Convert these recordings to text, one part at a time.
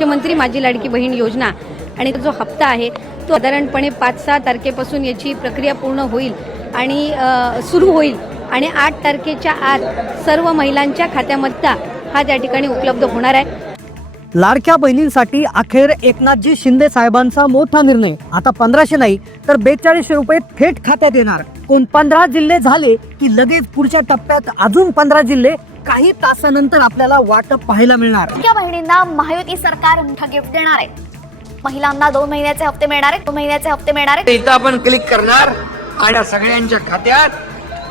मुख्यमंत्री माझी लाडकी बहीण योजना आणि जो हप्ता आहे तो साधारणपणे पाच सहा तारखेपासून याची प्रक्रिया पूर्ण होईल आणि सुरू होईल आणि आठ तारखेच्या आत सर्व महिलांच्या खात्यामधला हा त्या ठिकाणी उपलब्ध होणार आहे लाडक्या बहिणींसाठी अखेर एकनाथजी शिंदे साहेबांचा मोठा निर्णय आता पंधराशे नाही तर बेचाळीसशे रुपये थेट खात्यात येणार एकूण पंधरा जिल्हे झाले की लगेच पुढच्या टप्प्यात अजून पंधरा जिल्हे काही तासानंतर आपल्याला वाटप पाहायला मिळणार या बहिणींना महायुती सरकार मोठा गिफ्ट देणार आहे महिलांना दोन महिन्याचे हप्ते मिळणार आहेत दोन महिन्याचे हप्ते मिळणार आहेत इथं आपण क्लिक करणार आणि सगळ्यांच्या खात्यात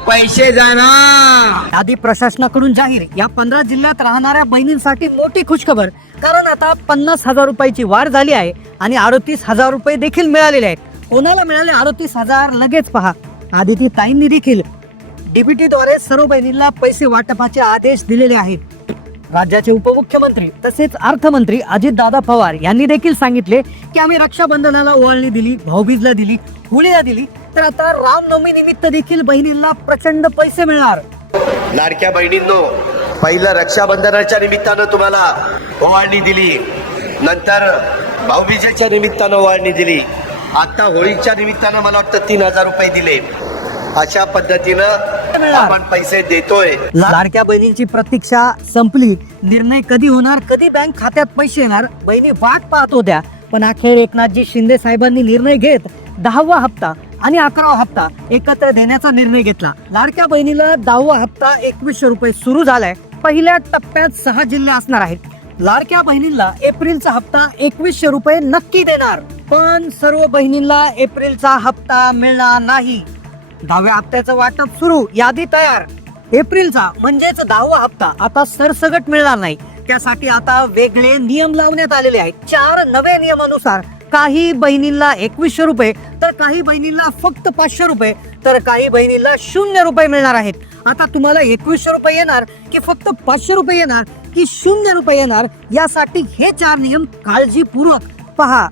पैसे जाणार आधी प्रशासनाकडून जाहीर या पंधरा जिल्ह्यात राहणाऱ्या बहिणींसाठी मोठी खुशखबर कारण आता पन्नास हजार रुपयाची वाढ झाली आहे आणि अडतीस हजार रुपये देखील मिळालेले आहेत कोणाला मिळाले अडतीस हजार लगेच पहा आदिती ताईंनी देखील डीबीटीद्वारे सर्व बहिणींना पैसे वाटपाचे आदेश दिलेले आहेत राज्याचे उपमुख्यमंत्री तसेच अर्थमंत्री अजित दादा पवार यांनी देखील सांगितले की आम्ही रक्षाबंधनाला ओळणी दिली भाऊबीजला दिली होळीला दिली तर आता रामनवमी निमित्त देखील बहिणींना प्रचंड पैसे मिळणार लाडक्या बहिणींनो पहिलं रक्षाबंधनाच्या निमित्तानं तुम्हाला ओवाळणी दिली नंतर भाऊबीजेच्या निमित्तानं ओवाळणी दिली आता होळीच्या निमित्तानं मला वाटतं तीन हजार रुपये दिले अशा पद्धतीनं आपण पैसे देतोय लाडक्या बहिणींची प्रतीक्षा संपली निर्णय कधी होणार कधी बँक खात्यात पैसे येणार बहिणी वाट पाहत होत्या पण अखेर एकनाथजी शिंदे साहेबांनी निर्णय घेत दहावा हप्ता आणि अकरावा हप्ता एकत्र देण्याचा निर्णय घेतला लाडक्या बहिणीला दहावा हप्ता एकवीसशे रुपये सुरू झालाय पहिल्या टप्प्यात सहा जिल्हे असणार आहेत लाडक्या बहिणींना एप्रिलचा हप्ता एकवीसशे रुपये नक्की देणार पण सर्व बहिणींना एप्रिलचा हप्ता मिळणार नाही दहाव्या हप्त्याचं वाटप सुरू यादी तयार एप्रिलचा म्हणजेच दहावा हप्ता आता सरसगट मिळणार नाही त्यासाठी आता वेगळे नियम लावण्यात आलेले आहेत चार नवे नियमानुसार काही बहिणींना एकवीसशे रुपये तर काही बहिणींना फक्त पाचशे रुपये तर काही बहिणींना शून्य रुपये मिळणार आहेत आता तुम्हाला एकवीसशे रुपये येणार की फक्त पाचशे रुपये येणार की शून्य रुपये येणार यासाठी हे चार नियम काळजीपूर्वक पहा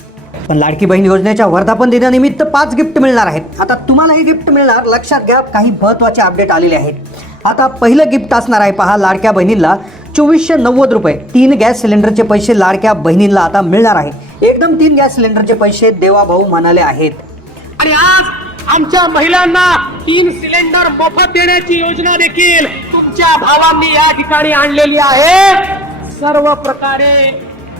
पण लाडकी बहीण योजनेच्या वर्धापन दिनानिमित्त पाच गिफ्ट मिळणार आहेत आता तुम्हाला हे गिफ्ट मिळणार लक्षात घ्या काही महत्त्वाचे अपडेट आलेले आहेत आता पहिलं गिफ्ट असणार आहे पहा लाडक्या बहिणीला चोवीसशे नव्वद रुपये तीन गॅस सिलेंडरचे पैसे लाडक्या बहिणींना आता मिळणार आहे एकदम तीन गॅस सिलेंडरचे पैसे देवाभाऊ म्हणाले आहेत आणि आज आमच्या महिलांना तीन सिलेंडर मोफत देण्याची योजना देखील तुमच्या भावांनी या ठिकाणी आणलेली आहे सर्व प्रकारे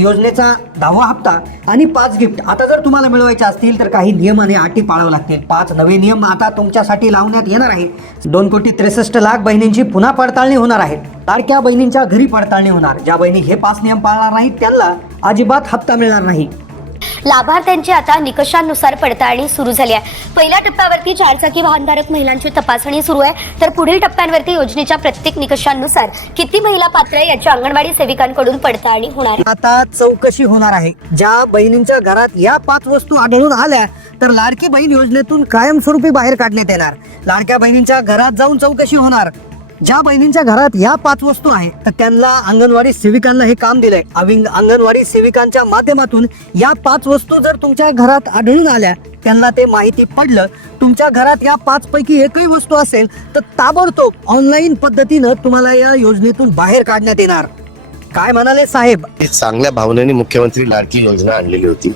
योजनेचा दहावा हप्ता आणि पाच गिफ्ट आता जर तुम्हाला मिळवायचे असतील तर काही नियम आणि अटी पाळावं लागतील पाच नवे नियम आता तुमच्यासाठी लावण्यात येणार आहे दोन कोटी त्रेसष्ट लाख बहिणींची पुन्हा पडताळणी होणार आहे तारक्या बहिणींच्या घरी पडताळणी होणार ज्या बहिणी हे पाच नियम पाळणार नाहीत त्यांना अजिबात हप्ता मिळणार नाही लाभार्थ्यांची आता निकषांनुसार पडताळणी सुरू झाली आहे पहिल्या टप्प्यावरती चारचाकी वाहनधारक महिलांची तपासणी सुरू आहे तर पुढील टप्प्यांवरती योजनेच्या प्रत्येक निकषांनुसार किती महिला पात्र आहे याची अंगणवाडी सेविकांकडून पडताळणी होणार आता चौकशी होणार आहे ज्या बहिणींच्या घरात या पाच वस्तू आढळून आल्या तर लाडकी बहीण योजनेतून कायमस्वरूपी बाहेर काढण्यात येणार लाडक्या बहिणींच्या घरात जाऊन चौकशी होणार ज्या बहिणींच्या घरात या पाच वस्तू आहेत तर त्यांना अंगणवाडी सेविकांना हे काम दिलंय अंगणवाडी सेविकांच्या माध्यमातून या पाच वस्तू जर तुमच्या घरात आढळून आल्या त्यांना ते माहिती पडलं तुमच्या घरात या पाच पैकी एकही वस्तू असेल तर ताबडतोब ऑनलाईन पद्धतीनं तुम्हाला या योजनेतून बाहेर काढण्यात येणार काय म्हणाले साहेब चांगल्या भावनेने मुख्यमंत्री लाडकी योजना आणलेली होती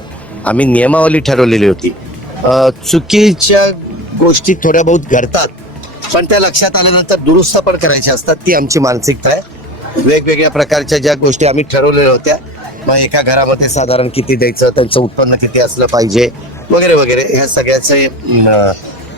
आम्ही नियमावली ठरवलेली होती चुकीच्या गोष्टी थोड्या बहुत घडतात पण त्या लक्षात आल्यानंतर दुरुस्त पण करायची असतात ती आमची मानसिकता आहे वेगवेगळ्या प्रकारच्या ज्या गोष्टी आम्ही ठरवलेल्या होत्या मग एका घरामध्ये साधारण किती द्यायचं त्यांचं उत्पन्न किती असलं पाहिजे वगैरे वगैरे ह्या सगळ्याचे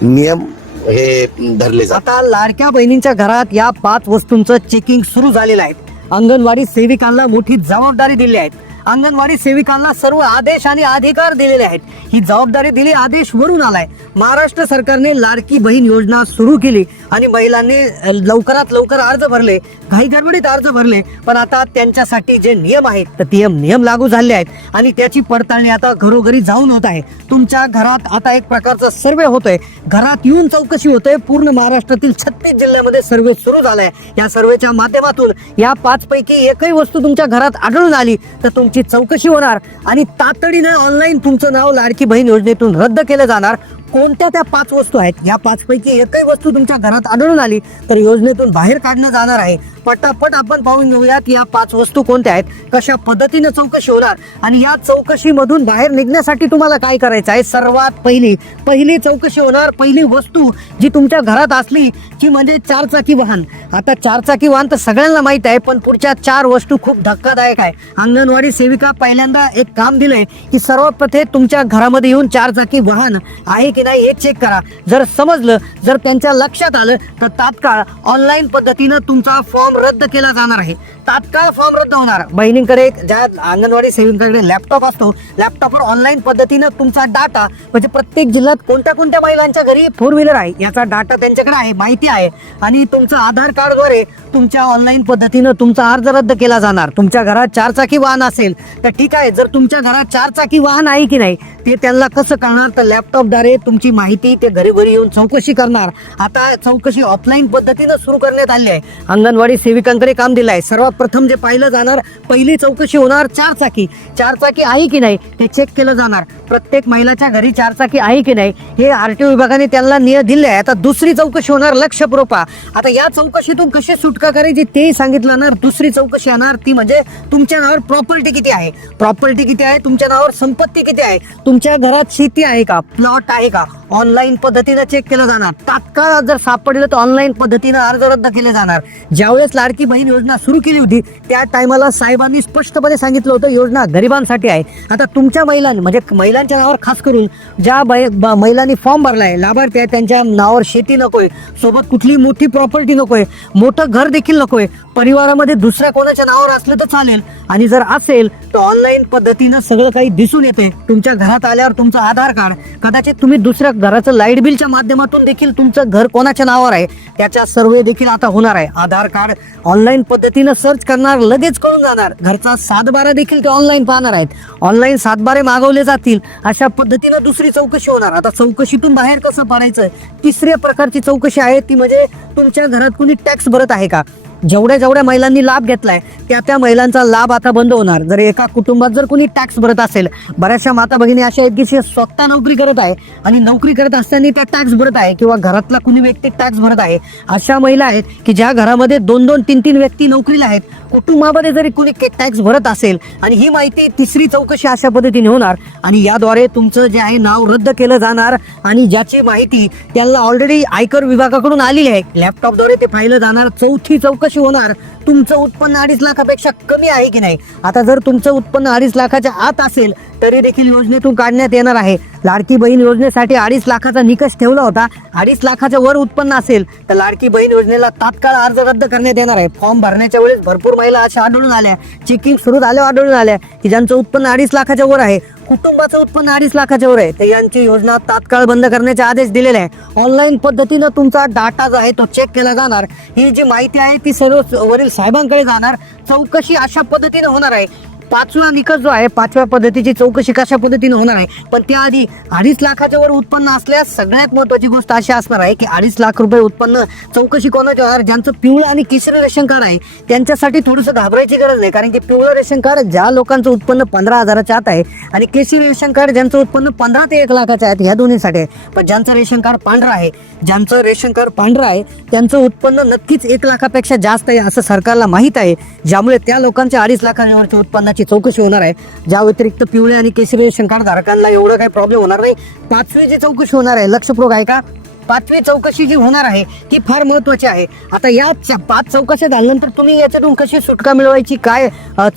नियम हे धरले आता लाडक्या बहिणींच्या घरात या पाच वस्तूंचं चेकिंग सुरू झालेलं आहे अंगणवाडी सेविकांना मोठी जबाबदारी दिली आहे अंगणवाडी सेविकांना सर्व आदेश आणि अधिकार दिलेले आहेत ही जबाबदारी दिली आदेश वरून आलाय महाराष्ट्र सरकारने लाडकी बहीण योजना सुरू केली आणि महिलांनी लवकरात लवकर अर्ज भरले घाई गडबडीत अर्ज भरले पण आता त्यांच्यासाठी जे नियम आहेत तर ते नियम लागू झाले आहेत आणि त्याची पडताळणी आता घरोघरी जाऊन होत आहे तुमच्या घरात आता एक प्रकारचा सर्वे होतोय घरात येऊन चौकशी होतोय पूर्ण महाराष्ट्रातील छत्तीस जिल्ह्यामध्ये सर्वे सुरू झालाय या सर्वेच्या माध्यमातून या पाच पैकी एकही वस्तू तुमच्या घरात आढळून आली तर तुम याची चौकशी होणार आणि तातडीनं ऑनलाईन तुमचं नाव लाडकी बहीण योजनेतून रद्द केलं जाणार कोणत्या त्या पाच वस्तू आहेत या पाचपैकी एकही वस्तू तुमच्या घरात आढळून आली तर योजनेतून बाहेर काढणं जाणार आहे पटापट आपण पाहून घेऊयात या पाच वस्तू कोणत्या आहेत कशा पद्धतीनं चौकशी होणार आणि या चौकशीमधून बाहेर निघण्यासाठी तुम्हाला काय करायचं आहे सर्वात पहिली पहिली चौकशी होणार पहिली वस्तू जी तुमच्या घरात असली ती म्हणजे चारचाकी वाहन आता चारचाकी वाहन तर सगळ्यांना माहीत आहे पण पुढच्या चार वस्तू खूप धक्कादायक आहे अंगणवाडी सेविका पहिल्यांदा एक काम दिलंय की सर्वप्रथे तुमच्या घरामध्ये येऊन चारचाकी वाहन आहे की नाही हे चेक करा जर समजलं जर त्यांच्या लक्षात आलं तर तात्काळ ऑनलाईन पद्धतीनं तुमचा फॉर्म रद्द केला जाणार आहे तात्काळ फॉर्म रद्द होणार बहिणींकडे ज्या अंगणवाडी सेविकांकडे लॅपटॉप असतो लॅपटॉपवर ऑनलाईन पद्धतीनं तुमचा डाटा म्हणजे प्रत्येक जिल्ह्यात कोणत्या कोणत्या महिलांच्या घरी फोर व्हीलर आहे याचा डाटा त्यांच्याकडे आहे माहिती आहे आणि तुमचं आधार कार्ड ধার করে तुमच्या ऑनलाईन पद्धतीनं तुमचा अर्ज रद्द केला जाणार तुमच्या घरात चारचाकी वाहन असेल तर ठीक आहे जर तुमच्या घरात चारचाकी वाहन आहे की नाही ते त्यांना कसं करणार तर लॅपटॉपद्वारे तुमची माहिती ते घरी घरी येऊन चौकशी करणार आता चौकशी ऑफलाईन पद्धतीनं सुरू करण्यात आली आहे अंगणवाडी सेविकांकडे काम दिलं आहे सर्वात प्रथम जे पाहिलं जाणार पहिली चौकशी होणार चारचाकी चारचाकी आहे की नाही ते चेक केलं जाणार प्रत्येक महिलाच्या घरी चारचाकी आहे की नाही हे आर टी विभागाने त्यांना निय दिले आहे आता दुसरी चौकशी होणार लक्षपूर्वक आता या चौकशीतून कशी सुटका प्रकारे जे ते सांगितलं ना दुसरी चौकशी येणार ती म्हणजे तुमच्या नावावर प्रॉपर्टी किती आहे प्रॉपर्टी किती आहे तुमच्या नावावर संपत्ती किती आहे तुमच्या घरात शेती आहे का प्लॉट आहे का ऑनलाईन पद्धतीनं चेक केलं जाणार तात्काळ जर सापडलं तर ऑनलाईन पद्धतीनं अर्ज रद्द केले जाणार ज्यावेळेस लाडकी बहीण योजना सुरू केली होती त्या टायमाला साहेबांनी स्पष्टपणे सांगितलं होतं योजना गरिबांसाठी आहे आता तुमच्या महिलांनी म्हणजे महिलांच्या नावावर खास करून ज्या महिलांनी फॉर्म भरला आहे लाभार्थी आहे त्यांच्या नावावर शेती नको आहे सोबत कुठली मोठी प्रॉपर्टी नको आहे मोठं घर देखील नको आहे परिवारामध्ये दुसऱ्या कोणाच्या नावावर असलं तर चालेल आणि जर असेल तर ऑनलाईन पद्धतीनं सगळं काही दिसून येते तुमच्या घरात आल्यावर तुमचं आधार कार्ड कदाचित तुम्ही दुसऱ्या घराचं लाईट बिलच्या माध्यमातून देखील तुमचं घर कोणाच्या नावावर आहे त्याच्या सर्वे देखील आता होणार आहे आधार कार्ड ऑनलाईन पद्धतीनं सर्च करणार लगेच कळून जाणार घरचा सातबारा देखील ते ऑनलाईन पाहणार आहेत ऑनलाईन सातबारे मागवले जातील अशा पद्धतीनं दुसरी चौकशी होणार आता चौकशीतून बाहेर कसं पाडायचं तिसऱ्या प्रकारची चौकशी आहे ती म्हणजे तुमच्या घरात कुणी टॅक्स भरत आहे का जेवढ्या जेवढ्या महिलांनी लाभ घेतलाय त्या त्या महिलांचा लाभ आता बंद होणार जर एका कुटुंबात जर कोणी टॅक्स भरत असेल बऱ्याचशा माता भगिनी अशा आहेत की स्वतः नोकरी करत आहे आणि नोकरी करत असताना त्या टॅक्स भरत आहे किंवा घरातला कुणी व्यक्ती टॅक्स भरत आहे अशा महिला आहेत की ज्या घरामध्ये दोन दोन तीन तीन व्यक्ती नोकरीला आहेत कुटुंबामध्ये जरी कुणी टॅक्स भरत असेल आणि ही माहिती तिसरी चौकशी अशा पद्धतीने होणार आणि याद्वारे तुमचं जे आहे नाव रद्द केलं जाणार आणि ज्याची माहिती त्यांना ऑलरेडी आयकर विभागाकडून आली आहे लॅपटॉपद्वारे ते पाहिलं जाणार चौथी चौकशी कशी होणार तुमचं उत्पन्न अडीच लाखापेक्षा कमी आहे की नाही आता जर तुमचं उत्पन्न अडीच लाखाच्या आत असेल तरी देखील योजनेतून काढण्यात येणार आहे लाडकी बहीण योजनेसाठी अडीच लाखाचा निकष ठेवला होता अडीच लाखाच्या वर उत्पन्न असेल तर लाडकी बहीण योजनेला तात्काळ अर्ज रद्द करण्यात येणार आहे फॉर्म भरण्याच्या वेळेस भरपूर महिला अशा आढळून आल्या चेकिंग सुरू झाल्या आढळून आल्या की ज्यांचं उत्पन्न अडीच लाखाच्या वर आहे कुटुंबाचं उत्पन्न अडीच लाखाच्या वर आहे तर यांची योजना तात्काळ बंद करण्याचे आदेश दिलेले आहे ऑनलाईन पद्धतीनं तुमचा डाटा जो आहे तो चेक केला जाणार ही जी माहिती आहे ती सर्व वरील साहेबांकडे जाणार चौकशी अशा पद्धतीनं होणार आहे पाचवा निकष जो आहे पाचव्या पद्धतीची चौकशी कशा पद्धतीने होणार आहे पण त्याआधी अडीच लाखाच्या वर उत्पन्न असल्यास सगळ्यात महत्वाची गोष्ट अशी असणार आहे की अडीच लाख रुपये उत्पन्न चौकशी कोणाची होणार ज्यांचं पिवळं आणि केशरी रेशन कार्ड आहे त्यांच्यासाठी थोडंसं घाबरायची गरज नाही कारण की पिवळं रेशन कार्ड ज्या लोकांचं उत्पन्न पंधरा हजाराच्या आत आहे आणि केशरी रेशन कार्ड ज्यांचं उत्पन्न पंधरा ते एक लाखाच्या आहेत ह्या दोन्हीसाठी आहे पण ज्यांचं रेशन कार्ड पांढरा आहे ज्यांचं रेशन कार्ड पांढरा आहे त्यांचं उत्पन्न नक्कीच एक लाखापेक्षा जास्त आहे असं सरकारला माहीत आहे ज्यामुळे त्या लोकांच्या अडीच लाखांवरचे उत्पन्न चौकशी होणार आहे ज्या व्यतिरिक्त पिवळे आणि केसरी रेशन कार्ड धारकांना एवढं काही प्रॉब्लेम होणार नाही पाचवी जी चौकशी होणार आहे लक्षपूर्वक आहे का पाचवी चौकशी जी होणार आहे ती फार महत्वाची आहे आता या पाच चौकशी झाल्यानंतर तुम्ही याच्यातून कशी सुटका मिळवायची काय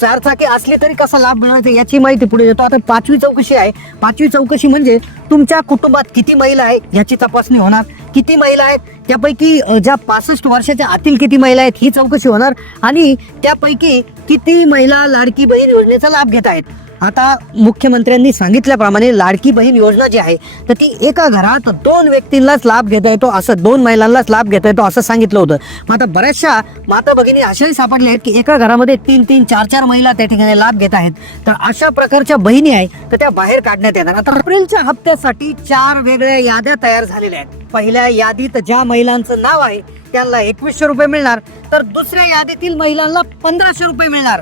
चार चाकी असली तरी कसा लाभ मिळवायचा याची माहिती पुढे येतो आता पाचवी चौकशी आहे पाचवी चौकशी म्हणजे तुमच्या कुटुंबात किती महिला आहे याची तपासणी होणार किती महिला आहेत त्यापैकी ज्या पासष्ट वर्षाच्या आतील किती महिला आहेत ही चौकशी होणार आणि त्यापैकी किती महिला लाडकी बहीण योजनेचा लाभ घेत आहेत आता मुख्यमंत्र्यांनी सांगितल्याप्रमाणे लाडकी बहीण योजना जी आहे तर ती एका घरात दोन व्यक्तींनाच लाभ घेता येतो असं दोन महिलांनाच लाभ घेता येतो असं सांगितलं होतं मग आता बऱ्याचशा माता भगिनी अशाही सापडल्या आहेत की एका घरामध्ये तीन तीन चार चार महिला त्या ठिकाणी लाभ घेत आहेत तर अशा प्रकारच्या बहिणी आहेत तर त्या बाहेर काढण्यात येणार आता एप्रिलच्या हप्त्यासाठी चार वेगळ्या याद्या तयार झालेल्या आहेत पहिल्या यादीत ज्या महिलांचं नाव आहे त्यांना एकवीसशे रुपये मिळणार तर दुसऱ्या यादीतील महिलांना पंधराशे रुपये मिळणार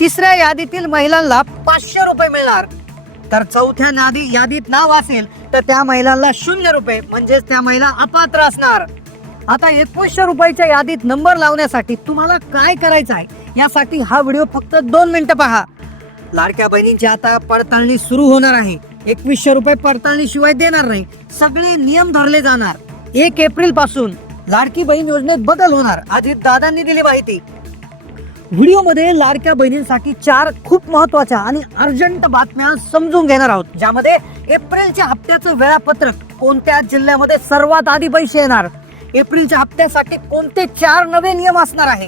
तिसऱ्या यादीतील महिलांना पाचशे रुपये मिळणार तर चौथ्या नादी यादीत नाव असेल तर त्या महिलांना शून्य रुपये म्हणजेच त्या महिला अपात्र असणार आता एकोणीसशे रुपयाच्या यादीत नंबर लावण्यासाठी तुम्हाला काय करायचं आहे यासाठी हा व्हिडिओ फक्त दोन मिनिटं पहा लाडक्या बहिणींची आता पडताळणी सुरू होणार आहे एकवीसशे रुपये पडताळणी शिवाय देणार नाही सगळे नियम धरले जाणार एक एप्रिल पासून लाडकी बहीण योजनेत बदल होणार आधी दादांनी दिली माहिती व्हिडिओमध्ये लाडक्या बहिणींसाठी चार खूप महत्वाच्या आणि अर्जंट बातम्या समजून घेणार आहोत ज्यामध्ये एप्रिलच्या हप्त्याचं वेळापत्रक कोणत्या जिल्ह्यामध्ये सर्वात आधी पैसे येणार एप्रिलच्या हप्त्यासाठी कोणते चार नवे नियम असणार आहे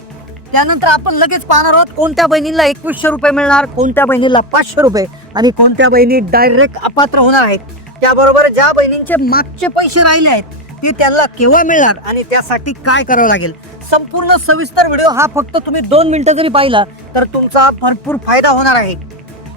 त्यानंतर आपण लगेच पाहणार आहोत कोणत्या बहिणींना एकवीसशे रुपये मिळणार कोणत्या बहिणीला पाचशे रुपये आणि कोणत्या बहिणी डायरेक्ट अपात्र होणार आहेत त्याबरोबर ज्या बहिणींचे मागचे पैसे राहिले आहेत ते त्यांना केव्हा मिळणार आणि त्यासाठी काय करावं लागेल संपूर्ण सविस्तर व्हिडिओ हा फक्त तुम्ही दोन मिनिटं जरी पाहिला तर तुमचा भरपूर फायदा होणार आहे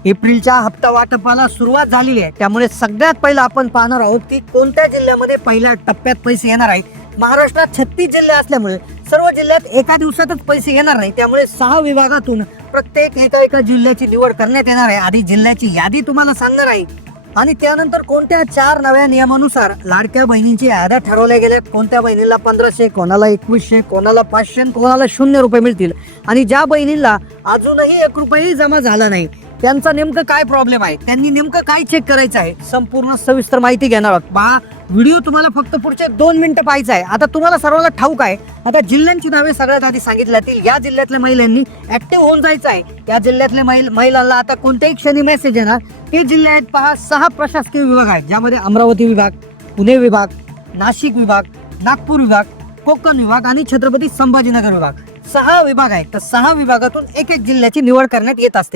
एप्रिलच्या हप्ता वाटपाला सुरुवात झालेली आहे त्यामुळे सगळ्यात पहिलं आपण पाहणार आहोत की कोणत्या जिल्ह्यामध्ये पहिल्या टप्प्यात पैसे येणार आहेत महाराष्ट्रात छत्तीस जिल्हे असल्यामुळे सर्व जिल्ह्यात एका दिवसातच पैसे येणार नाही त्यामुळे सहा विभागातून प्रत्येक एका एका जिल्ह्याची निवड करण्यात येणार आहे आधी जिल्ह्याची यादी तुम्हाला सांगणार आहे आणि त्यानंतर कोणत्या चार नव्या नियमानुसार लाडक्या बहिणींची याद्या ठरवल्या गेल्यात कोणत्या बहिणीला पंधराशे कोणाला एकवीसशे कोणाला पाचशे कोणाला शून्य रुपये मिळतील आणि ज्या बहिणीला अजूनही एक रुपयाही जमा झाला नाही त्यांचा नेमकं काय प्रॉब्लेम आहे त्यांनी नेमकं काय चेक करायचं आहे संपूर्ण सविस्तर माहिती घेणार आहोत पहा व्हिडिओ तुम्हाला फक्त पुढचे दोन मिनिटं पाहायचं आहे आता तुम्हाला सर्वांना ठाऊक आहे आता जिल्ह्यांची नावे सगळ्यात आधी सांगितली जातील या जिल्ह्यातल्या महिलांनी ऍक्टिव्ह होऊन जायचं आहे या जिल्ह्यातल्या महिल महिलांना आता कोणत्याही क्षणी मेसेज येणार ते जिल्हे आहेत पहा सहा प्रशासकीय विभाग आहेत ज्यामध्ये अमरावती विभाग पुणे विभाग नाशिक विभाग नागपूर विभाग कोकण विभाग आणि छत्रपती संभाजीनगर विभाग सहा विभाग आहेत तर सहा विभागातून एक एक जिल्ह्याची निवड करण्यात येत असते